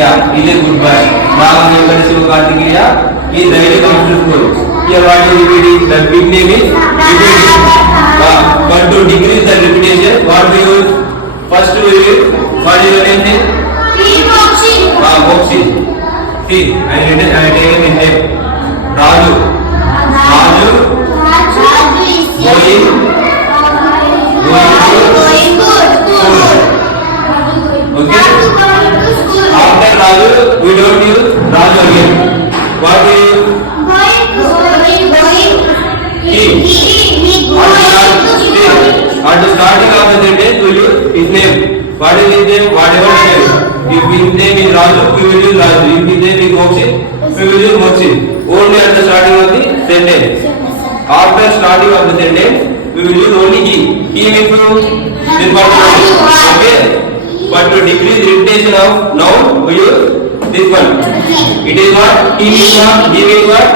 Kartikeya is a goodbye. Ram Venkata Shiva Kartikeya is daily comes to school. Here what is repeating? The big name is repeating. But to decrease the repetition, what we use? First we use, what is your name? Moxie. See, I take his name. Raju. Raju is going to school. Okay? After Raju, we don't use Raju again. What we use? He. At the starting of the sentence, we use his name. What is his name? Whatever the name. If his name is Raju, we will use Raju. If his name is Moxie, we will use Moxie. Only at the starting of the sentence. After starting of the sentence, we will use only he. He means to this one. Okay? But to decrease repetition of noun, we use this one. It is what? He means what? He means what?